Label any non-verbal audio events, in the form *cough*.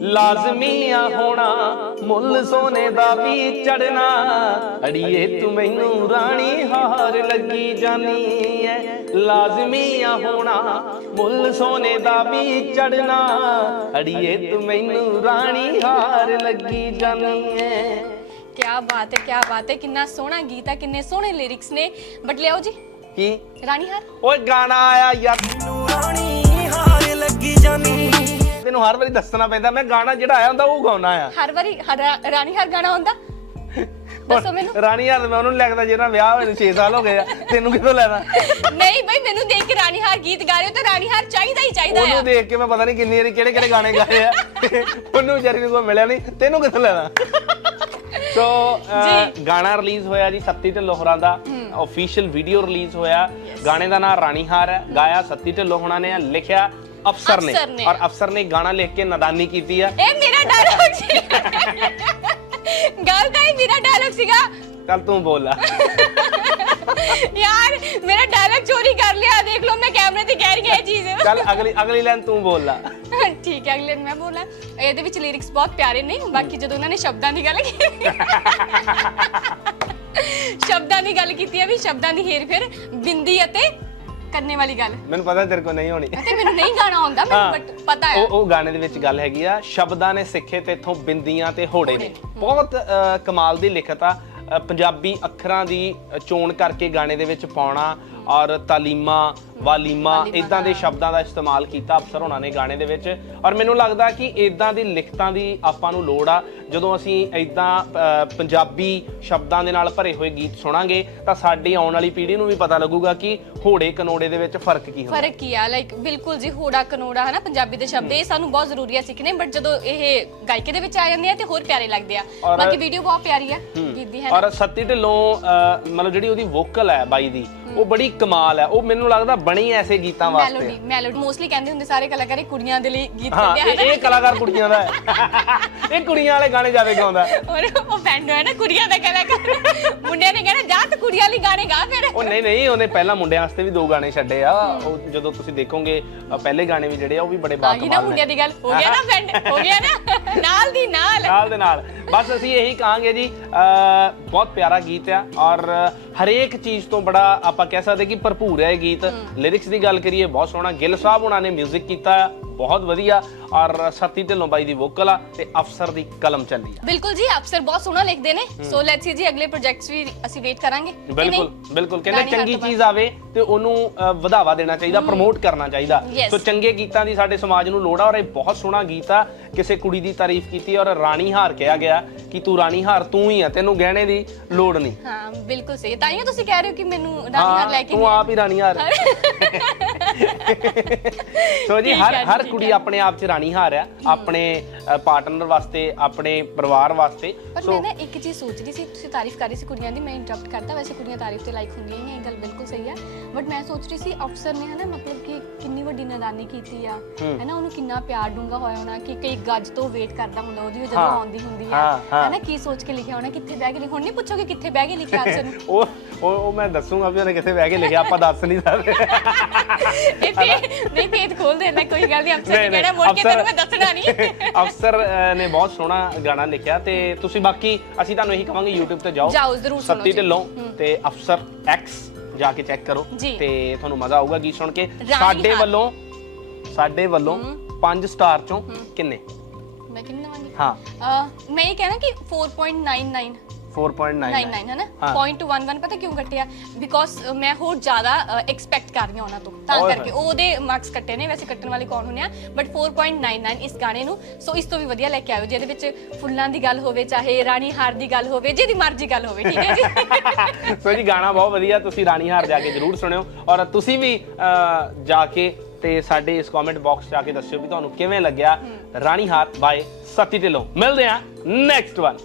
ਲਾਜ਼ਮੀ ਆ ਹੋਣਾ ਮੁੱਲ ਸੋਨੇ ਦਾ ਵੀ ਚੜਨਾ ਅੜੀਏ ਤੂੰ ਮੈਨੂੰ ਰਾਣੀ ਹਾਰ ਲੱਗੀ ਜਾਨੀ ਐ। ਲਾਜ਼ਮੀ ਆ ਹੋਣਾ ਮੁੱਲ ਸੋਨੇ ਦਾ ਵੀ ਚੜਨਾ ਅੜੀਏ ਤੂੰ ਮੈਨੂੰ ਰਾਣੀ ਹਾਰ ਲੱਗੀ ਜਾਨੀ ਐ। ਕਿਆ ਬਾਤ ਹੈ ਕਿਆ ਬਾਤ ਹੈ। ਕਿੰਨਾ ਸੋਹਣਾ ਗੀਤ ਹੈ ਕਿੰਨੇ ਸੋਹਣੇ ਲਿਰਿਕਸ ਨੇ। ਬਟ ਲਿਆਓ ਜੀ। ਕੀ? ਰਾਣੀ ਹਾਰ। ਓਏ ਗਾਣਾ ਆਇਆ ਯਾਰ ਤੈਨੂੰ ਹਰ ਵਾਰੀ ਦੱਸਣਾ ਪੈਂਦਾ ਮੈਂ ਗਾਣਾ ਜਿਹੜਾ ਆਇਆ ਹੁੰਦਾ ਉਹ ਗਾਉਣਾ ਆ। ਹਰ ਵਾਰੀ ਹਰ- ਰਾਣੀ ਹਾਰ ਗਾਣਾ ਹੁੰਦਾ? ਦੱਸੋ ਮੈਨੂੰ। ਰਾਣੀ ਯਾਰ ਮੈਂ ਉਹਨੂੰ ਲੱਗਦਾ ਜਿਹੜਾ ਵਿਆਹ ਹੋਏ ਨੂੰ 6 ਸਾਲ ਹੋ ਗਏ ਆ ਤੈਨੂੰ ਕਿਦੋਂ ਲੈਣਾ? ਨਹੀਂ ਬਈ ਮੈਨੂੰ ਦੇਖ ਕੇ ਰਾਣੀ ਹਾਰ ਗੀਤ ਗਾ ਰਹੇ ਹੋ ਤਾਂ ਰਾਣੀ ਹਾਰ ਚਾਹੀਦਾ ਹੀ ਚਾਹੀਦਾ ਉਹਨੂੰ ਆ ਦੇਖ ਕੇ ਮੈਂ ਪਤਾ ਨਹੀਂ ਕਿੰਨੀ ਵਾਰੀ ਕਿਹੜੇ ਕਿਹੜੇ ਗਾਣੇ ਗਾਏ ਆ। ਉਹਨੂੰ ਵਿਚਾਰੀ ਨੂੰ ਕੋਈ ਮਿਲਿਆ ਨਹੀਂ ਤੈਨੂੰ ਕਿੱਥੋਂ ਲੈਣਾ? ਸੋ ਅਹ, ਗਾਣਾ ਰਿਲੀਜ਼ ਹੋਇਆ ਜੀ ਸੱਤੀ ਢਿੱਲੋਂ ਹੋਰਾਂ ਦਾ। ਅਫੀਸ਼ੀਅਲ ਵੀਡੀਓ ਰਿਲੀਜ਼ ਹੋਇਆ। ਗਾਣੇ ਦਾ ਨਾਮ ਰਾਣੀ ਹਾਰ ਹੈ। ਗਾਇਆ ਸੱਤੀ ਢਿੱਲੋਂ ਹੋਣਾ ਨੇ ਲਿਖਿਆ ਅਫਸਰ ਨੇ। ਅਫਸਰ ਨੇ। ਔਰ ਅਫਸਰ ਨੇ ਗਾਣਾ ਲਿਖ ਕੇ ਨਾਦਾਨੀ ਕੀਤੀ ਆ। ਇਹ ਮੇਰਾ ਡਾਇਲੌਗ ਸੀ। ਗੱਲ ਤਾਂ ਇਹ ਮੇਰਾ ਡਾਇਲੌਗ ਸੀਗਾ। ਚੱਲ ਤੂੰ ਬੋਲ ਯਾਰ ਮੇਰਾ ਡਾਇਲੌਗ ਚੋਰੀ ਕਰ ਲਿਆ। ਦੇਖ ਲਓ ਮੈਂ ਕੈਮਰੇ ਤੇ ਕਹਿ ਰਹੀ ਹਾਂ ਇਹ ਚੀਜ਼। ਚੱਲ ਅਗਲੀ ਅਗਲੀ ਲਾਈਨ ਤੂੰ ਬੋਲ ਠੀਕ ਹੈ ਅਗਲੇ ਦਿਨ ਮੈਂ ਬੋਲਾਂ। ਇਹਦੇ ਵਿੱਚ ਲਿਰਿਕਸ ਬਹੁਤ ਪਿਆਰੇ ਨੇ। ਬਾਕੀ ਜਦੋਂ ਉਹਨਾਂ ਨੇ ਸ਼ਬਦਾਂ ਦੀ ਗੱਲ ਕੀਤੀ। ਸ਼ਬਦਾਂ ਦੀ ਗੱਲ ਕੀਤੀ ਹੈ ਵੀ ਸ਼ਬਦਾਂ ਦੀ ਹੇਰ ਫੇਰ ਬਿੰਦੀ ਅਤੇ ਕਰਨੇ ਵਾਲੀ ਗੱਲ। ਮੈਨੂੰ ਪਤਾ ਤੇਰੇ ਕੋਲ ਨਹੀਂ ਹੋਣੀ। ਅਤੇ ਮੈਨੂੰ ਨਹੀਂ ਗਾਣਾ ਆਉਂਦਾ ਮੈਨੂੰ ਬਟ ਪਤਾ ਹੈ। ਉਹ ਉਹ ਗਾਣੇ ਦੇ ਵਿੱਚ ਗੱਲ ਹੈਗੀ ਆ ਸ਼ਬਦਾਂ ਨੇ ਸਿੱਖੇ ਤੇ ਇਥੋਂ ਬਿੰਦੀਆਂ ਤੇ ਹੋੜੇ ਨੇ। ਬਹੁਤ ਅ, ਕਮਾਲ ਦੀ ਲਿਖਤ ਆ। ਅ, ਪੰਜਾਬੀ ਅੱਖਰਾਂ ਦੀ ਅ, ਚੋਣ ਕਰਕੇ ਗਾਣੇ ਦੇ ਵਿੱਚ ਪਾਉਣਾ ਔਰ ਤਾਲੀਮਾ ਵਾਲੀਮਾ ਇਦਾਂ ਦੇ ਸ਼ਬਦਾਂ ਦਾ ਇਸਤੇਮਾਲ ਕੀਤਾ ਅਫਸਰ ਹੋਣਾ ਨੇ ਗਾਣੇ ਦੇ ਵਿੱਚ। ਔਰ ਮੈਨੂੰ ਲੱਗਦਾ ਕਿ ਇਦਾਂ ਦੀ ਲਿਖਤਾਂ ਦੀ ਆਪਾਂ ਨੂੰ ਲੋੜ ਆ। ਜਦੋਂ ਅਸੀਂ ਇਦਾਂ ਪੰਜਾਬੀ ਸ਼ਬਦਾਂ ਦੇ ਨਾਲ ਭਰੇ ਹੋਏ ਗੀਤ ਸੁਣਾਂਗੇ ਤਾਂ ਸਾਡੀ ਆਉਣ ਵਾਲੀ ਪੀੜ੍ਹੀ ਨੂੰ ਵੀ ਪਤਾ ਲੱਗੂਗਾ ਕਿ ਹੋੜੇ ਕਨੋੜੇ ਦੇ ਵਿੱਚ ਫ਼ਰਕ ਕੀ ਹੁੰਦਾ। ਫ਼ਰਕ ਕੀ ਆ? ਲਾਈਕ ਬਿਲਕੁਲ ਜੀ ਹੋੜਾ ਕਨੋੜਾ ਹੈ ਨਾ ਪੰਜਾਬੀ ਦੇ ਸ਼ਬਦ ਇਹ ਸਾਨੂੰ ਬਹੁਤ ਜ਼ਰੂਰੀ ਆ ਸਿੱਖਣੇ ਬਟ ਜਦੋਂ ਇਹ ਗਾਇਕੀ ਦੇ ਵਿੱਚ ਆ ਜਾਂਦੇ ਆ ਤੇ ਹੋਰ ਪਿਆਰੇ ਲੱਗਦੇ ਆ। ਬਾਕੀ ਵੀਡੀਓ ਬਹੁਤ ਪਿਆਰੀ ਆ ਗੀਤ ਦੀ ਹੈ ਔਰ ਸੱਤੀ ਢਿੱਲੋਂ ਮਤਲਬ ਜਿਹੜੀ ਉਹਦੀ ਵੋਕਲ ਹੈ ਬਾਈ ਦੀ ਉਹ ਬੜੀ ਕਮਾਲ ਹੈ। ਉਹ ਮੈਨੂੰ ਲੱਗਦਾ ਬਣੀ ਐਸੇ ਗੀਤਾਂ ਵਾਸਤੇ। ਮੈਲੋਡੀ ਮੈਲੋਡੀ ਮੋਸਟਲੀ ਕਹਿੰਦੇ ਹੁੰਦੇ ਸਾਰੇ ਕਲਾਕਾਰ ਇਹ ਕੁੜੀਆਂ ਦੇ ਲਈ ਗੀਤ ਹਾਂ ਇਹ ਇਹ ਕਲਾਕਾਰ ਕੁੜੀਆਂ ਦਾ ਹੈ। ਇਹ ਕੁੜੀਆਂ ਵਾਲੇ ਗਾਣੇ ਜ਼ਿਆਦਾ ਗਾਉਂਦਾ ਹੈ। ਔਰ ਉਹ ਬੈਂਡ ਹੈ ਨਾ ਕੁੜੀਆਂ ਦਾ ਕਲਾਕਾਰ ਮੁੰਡਿਆਂ ਨੇ ਕਹਿਣਾ ਜਾ ਤੂੰ ਕੁੜੀਆਂ ਲਈ ਗਾਣੇ ਗਾ ਫਿਰ। ਉਹ ਨਹੀਂ ਨਹੀਂ ਉਹਨੇ ਪਹਿਲਾਂ ਮੁੰਡਿਆਂ ਵਾਸਤੇ ਵੀ ਦੋ ਗਾਣੇ ਛੱਡੇ ਆ। ਉਹ ਜਦੋਂ ਤੁਸੀਂ ਦੇਖੋਗੇ ਪਹਿਲੇ ਗਾਣੇ ਵੀ ਜਿਹੜੇ ਆ ਉਹ ਵੀ ਬੜੇ ਆ ਗਈ ਨਾ ਬਾਕਮਾਲ ਮੁੰਡਿਆਂ ਦੀ ਗੱਲ। ਹੋ ਗਿਆ ਨਾ ਬੈਂਡ ਹੋ ਗਿਆ ਨਾ? ਨਾਲ ਦੀ ਨਾਲ। ਨਾਲ ਦੇ ਨਾਲ। ਬਸ ਅਸੀਂ ਇਹੀ ਕਹਾਂਗੇ ਜੀ ਅਹ, ਬਹੁਤ ਪਿਆਰਾ ਗੀਤ ਆ ਔਰ ਹਰੇਕ ਚੀਜ਼ ਤੋਂ ਬੜਾ ਆਪਾਂ ਕਹਿ ਸਕਦੇ ਕਿ ਭਰਪੂਰ ਹੈ ਇਹ ਗੀਤ। ਲਿਰਿਕਸ ਦੀ ਗੱਲ ਕਰੀਏ ਬਹੁਤ ਸੋਹਣਾ। ਗਿੱਲ ਸਾਹਿਬ ਉਹਨਾਂ ਨੇ 뮤직 ਕੀਤਾ। ਬਹੁਤ ਵਧੀਆ ਔਰ ਸਤੀ ਢਿੱਲੋਂ ਬਾਈ ਦੀ ਵੋਕਲ ਆ ਤੇ ਅਫਸਰ ਦੀ ਕਲਮ ਚੱਲੀ ਆ। ਬਿਲਕੁਲ ਜੀ ਅਫਸਰ ਬਹੁਤ ਸੋਹਣਾ ਲਿਖਦੇ ਨੇ। ਸੋ ਲੈਟਸ ਸੀ ਜੀ ਅਗਲੇ ਪ੍ਰੋਜੈਕਟਸ ਵੀ ਅਸੀਂ ਵੇਟ ਕਰਾਂਗੇ। ਬਿਲਕੁਲ? ਬਿਲਕੁਲ। ਕਹਿੰਦੇ ਚੰਗੀ ਚੀਜ਼ ਆਵੇ ਤੇ ਉਹਨੂੰ ਵਧਾਵਾ ਦੇਣਾ ਚਾਹੀਦਾ ਪ੍ਰਮੋਟ ਕਰਨਾ ਚਾਹੀਦਾ. ਸੋ ਚੰਗੇ ਗੀਤਾਂ ਦੀ ਸਾਡੇ ਸਮਾਜ ਨੂੰ ਲੋੜ ਆ ਔਰ ਇਹ ਬਹੁਤ ਸੋਹਣਾ ਗੀਤ ਆ। ਕਿਸੇ ਕੁੜੀ ਦੀ ਤਾਰੀਫ ਕੀਤੀ ਔਰ ਰਾਣੀ ਹਾਰ ਕਿਹਾ ਗਿਆ ਕਿ ਤੂੰ ਰਾਣੀ ਹਾਰ ਤੂੰ ਹੀ ਆ ਤੈਨੂੰ ਗਹਿਣੇ ਦੀ ਲੋੜ ਨਹੀਂ। ਹਾਂ ਬਿਲਕੁਲ ਸਹੀ। ਤਾਂ ਹੀ ਤੁਸੀਂ ਕਹਿ ਰਹੇ ਹੋ ਕਿ ਮੈਨੂੰ ਰਾਣੀ ਹਾਰ ਲੈ ਕੇ ਤੂੰ ਆਪ ਹੀ ਰਾਣੀ ਹਾਰ ਸੋ ਜੀ ਹਰ ਹਰ ਕੁੜੀ। ਆਪਣੇ ਆਪ 'ਚ ਰਾਣੀ ਹਾਰ ਆ ਆਪਣੇ ਪਾਰਟਨਰ ਵਾਸਤੇ ਆਪਣੇ ਪਰਿਵਾਰ ਵਾਸਤੇ ਪਰ ਸੋ ਮੈਂ ਨਾ ਇੱਕ ਚੀਜ਼ ਸੋਚ ਰਹੀ ਸੀ ਤੁਸੀਂ ਤਾਰੀਫ ਕਰ ਰਹੀ ਸੀ ਕੁੜੀਆਂ ਦੀ ਮੈਂ ਇੰਟਰਪਟ ਕਰਤਾ ਵੈਸੇ ਕੁੜੀਆਂ ਤਾਰੀਫ ਤੇ ਲਾਈਕ ਹੁੰਦੀਆਂ ਹੀ ਇਹ ਗੱਲ ਬਿਲਕੁਲ ਸਹੀ ਆ ਬਟ ਮੈਂ ਸੋਚ ਰਹੀ ਸੀ ਅਫਸਰ ਨੇ ਹਨਾ ਮਤਲਬ ਕਿ ਕਿੰਨੀ ਵੱਡੀ ਨਦਾਨੀ ਕੀਤੀ ਆ ਹੈਨਾ ਉਹਨੂੰ ਕਿੰਨਾ ਪਿਆਰ ਡੂੰਗਾ ਹੋਇਆ ਹੋਣਾ ਕਿ ਕਈ ਗੱਜ ਤੋਂ ਵੇਟ ਕਰਦਾ ਹੁੰਦਾ ਉਹਦੀ ਜਦੋਂ। ਆਉਂਦੀ ਹੁੰਦੀ ਆ। ਹੈਨਾ ਕੀ ਸੋਚ ਕੇ ਲਿਖਿਆ ਹੋਣਾ ਕਿੱਥੇ ਬਹਿ ਕੇ ਲਿਖਿਆ ਹੁਣ ਨਹੀਂ ਪੁੱਛੋਗੇ ਕਿੱਥੇ ਬਹਿ ਕੇ ਲਿਖਿਆ *laughs* ਅਫਸਰ ਨੂੰ ਉਹ ਉਹ ਮੈਂ ਦੱਸੂਗਾ ਵੀ ਉਹਨੇ ਕਿੱਥੇ ਬਹਿ ਕੇ ਲਿਖਿਆ ਆਪਾਂ ਦੱਸ ਨਹੀਂ ਸਕਦੇ *laughs* ਇਹ ਭੇਦ- ਨਹੀਂ ਭੇਦ ਖੋਲ ਦੇਣਾ ਕੋਈ ਗੱਲ ਨਹੀਂ ਅਫਸਰ ਨੇ ਕਹਿਣਾ ਮੁੜ ਕੇ ਅਫਸਰ- ਤੈਨੂੰ ਮੈਂ ਦੱਸਣਾ ਨਹੀਂ। ਅਫਸਰ ਅਹ, ਨੇ ਬਹੁਤ ਸੋਹਣਾ ਗਾਣਾ ਲਿਖਿਆ ਤੇ ਤੁਸੀਂ ਬਾਕੀ ਅਸੀਂ ਤੁਹਾਨੂੰ ਇਹੀ ਕਵਾਂਗੇ YouTube ਤੇ ਜਾਓ ਜਾਓ, ਜ਼ਰੂਰ ਸੁਣੋ ਸੱਤੀ ਜੀ। ਢਿੱਲੋਂ ਤੇ ਅਫਸਰ X ਜਾ ਕੇ ਚੈੱਕ ਕਰੋ ਜੀ। ਤੇ ਤੁਹਾਨੂੰ ਮਜ਼ਾ ਆਊਗਾ ਗੀਤ ਸੁਣ ਕੇ। ਰਾਣੀ ਸਾਡੇ ਹਾਰ। ਵੱਲੋਂ ਸਾਡੇ ਵੱਲੋਂ 5 ਸਟਾਰ ਚੋਂ ਕਿੰਨੇ? ਮੈਂ ਕਿੰਨਾ ਦਵਾਂਗੀ ਹਾਂ। ਮੈਂ ਇਹ ਕਹਿਣਾ ਕਿ 4.99 4.99 99 ਹੈ ਨਾ ਹਾਂ। 0.11 ਪਤਾ ਕਿਉਂ ਕੱਟਿਆ ਬਿਕੋਜ਼ ਮੈਂ ਹੋਰ ਜ਼ਿਆਦਾ ਐਕਸਪੈਕਟ ਕਰ ਰਹੀ ਹਾਂ ਉਹਨਾਂ ਤੋਂ ਤਾਂ ਓਏ ਕਰਕੇ ਉਹਦੇ ਮਾਰਕਸ ਕੱਟੇ ਨੇ ਵੈਸੇ ਕੱਟਣ ਵਾਲੇ ਕੌਣ ਹੁੰਦੇ ਆ ਬਟ 4.99 ਇਸ ਗਾਣੇ ਨੂੰ ਸੋ ਇਸ ਤੋਂ ਵੀ ਵਧੀਆ ਲੈ ਕੇ ਆਇਓ ਜਿਹਦੇ ਵਿੱਚ ਫੁੱਲਾਂ ਦੀ ਗੱਲ ਹੋਵੇ ਚਾਹੇ ਰਾਣੀ ਹਾਰ ਦੀ ਗੱਲ ਹੋਵੇ ਜਿਹਦੀ ਮਰਜ਼ੀ ਗੱਲ ਹੋਵੇ ਠੀਕ ਹੈ ਜੀ ਸੋ ਜੀ ਗਾਣਾ ਬਹੁਤ ਵਧੀਆ ਤੁਸੀਂ ਰਾਣੀ ਹਾਰ ਜਾ ਕੇ ਜਰੂਰ ਸੁਣਿਓ ਔਰ ਤੁਸੀਂ ਵੀ ਅਹ, ਜਾ ਕੇ ਤੇ ਸਾਡੇ ਇਸ ਕਮੈਂਟ ਬਾਕਸ ਜਾ ਕੇ ਦੱਸਿਓ ਵੀ ਤੁਹਾਨੂੰ ਕਿਵੇਂ ਲੱਗਿਆ ਰਾਣੀ ਹਾਰ ਬਾਏ ਸਤੀ ਢਿੱਲੋਂ ਮਿਲਦੇ ਆ ਨੈਕਸਟ ਵਨ